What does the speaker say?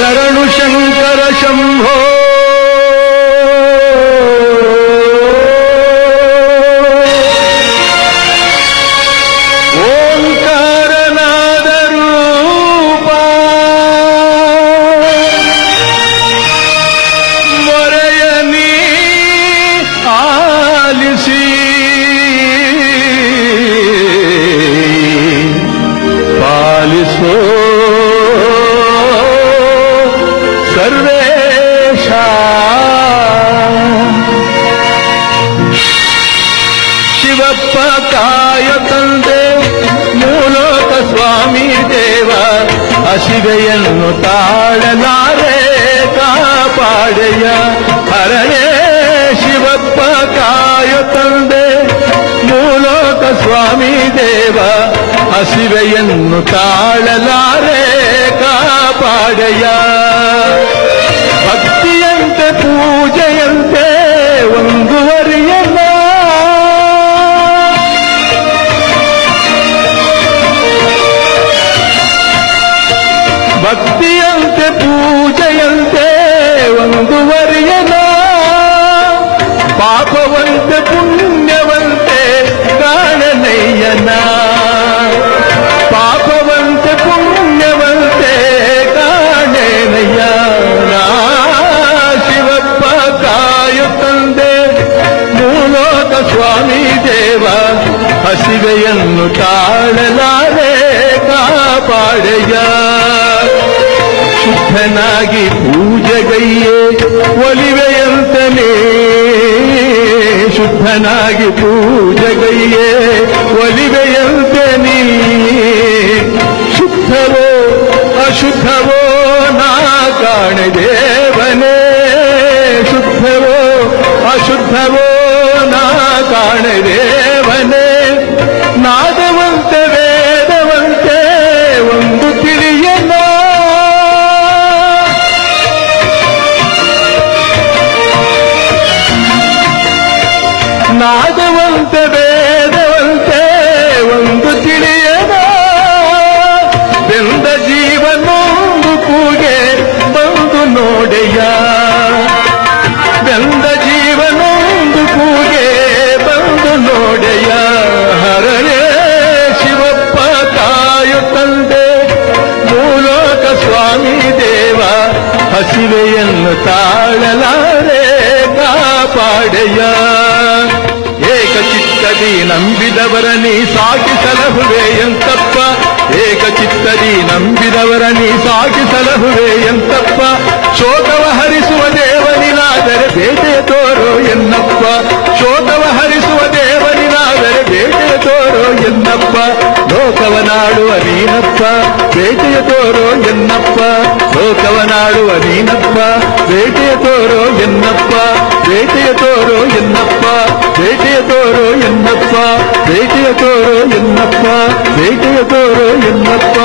ಶರಣು ಶಂಕರ ಶಂಭೋ ಓಂಕಾರನಾದ ರೂಪ ಮೊರೆಯ ನೀ ಆಲಿಸಿ ಪಾಲಿಸೋ ಸರ್ವೇಶ ಶಿವಪ್ಪ ಕಾಯ ತಂದೆ ಮೂಲೋಕ ಸ್ವಾಮಿ ದೇವ ಹಸಿವೆಯನ್ನು ತಾಳಲಾರೆ ಕಾಪಾಡೆಯ ಹರಯೇ ಶಿವಪ್ಪ ಕಾಯ ತಂದೆ ಮೂಲೋಕ ಸ್ವಾಮಿ ದೇವ ಹಸಿವೆಯನ್ನು ತಾಳಲಾರೆ ಕಾಪಾಡೆಯ ಭಕ್ತಿಯಂತೆ ಪೂಜೆಯಂತೆ ಒಂದುವರಿಯಲ್ಲ ಭಕ್ತಿಯಂತೆ ಪೂಜೆಯಂತೆ ಒಂದುವರಿಯಲ್ಲ ಪಾಪವಂತೆ ಪುಣ್ಯವಂತೆ ಕಾಣನಯ್ಯನ ಪಾಪವಂತೆ ಪುಣ್ಯವಂತೆ ಕಾಣೇನಯ್ಯ ಶಿವಪ್ಪ ಕಾಯು ತಂದೆ ಮೂಲೋಕ ಸ್ವಾಮಿ ದೇವ ಹಸಿವೆಯನ್ನು ತಾಳಲಾರೆ ಕಾಪಾಡೆಯ ಶುದ್ಧನಾಗಿ ಪೂಜೆಗೈಯೇ ಒಲಿವೆಯಂತನೇ ಶುದ್ಧನಾಗಿ ಪೂಜೆಗೈಯೇ ಒಲಿವೆಯಂತನೇ ಶುದ್ಧವೋ ಅಶುದ್ಧವೋ ನಾ ಕಾಣೆ ದೇವನೇ ಶುದ್ಧವೋ ಅಶುದ್ಧವೋ ನಾ ಕಾಣೆ ದೇವನೇ ನಾದವಂತೆ ವೇದವಂತೆ ಒಂದು ತಿಳಿಯನ ನಾದವಂತೆ ವೇದವಂತೆ ಒಂದು ತಿಳಿಯನ ಬೆಂದ ಜೀವನೊಂದು ಕೂಗೆ ಬಂದು ನೋಡೆಯ ಬೆಂದ ಜೀವನೊಂದು ಕೂಗೆ ಬಂದು ನೋಡೆಯ ಹರರೇ ಶಿವಪ್ಪ ಕಾಯು ತಂದೆ ಮೂಲೋಕ ಸ್ವಾಮಿ ದೇವ ಹಸಿವೆಯನ್ನು ತಾಳಲಾರೆ ಕಾಪಾಡೆಯ ಏಕಚಿತ್ತದಿ ನಂಬಿದವರ ನೀ ಸಾಕಿ ಸಲಹುವೆ ಎಂತಪ್ಪ ಏಕಚಿತ್ತದಿ ನಂಬಿದವರ ನೀ ಸಾಕಿ ಸಲಹುವೆ ಎಂತಪ್ಪ ಶೋಕವ ಹರಿಸುವ ದೇವನಿನಾದರೆ ಬೇಟೆಯ ತೋರೋ ಎನ್ನಪ್ಪ ಶೋಕವ ಹರಿಸುವ ದೇವನಿನಾದರೆ ಬೇಟೆಯ ತೋರೋ ಎನ್ನಪ್ಪ ಲೋಕವನಾಡುವ ನೀನಪ್ಪ ಬೇಟೆಯ ತೋರೋ ಎನ್ನಪ್ಪ ಲೋಕವನಾಡುವ ನೀನಪ್ಪ ಬೇಟೆಯ ತೋರೋ ಎನ್ನಪ್ಪ ಬೇಟೆಯ ತೋರೋ ಎನ್ನಪ್ಪ ಬೇಟೆಯ ತೋರೋ ಎನ್ನಪ್ಪ ಬೇಟೆಯ ತೋರೋ ಎನ್ನಪ್ಪ ಬೇಟೆಯ ತೋರೋ ಎನ್ನಪ್ಪ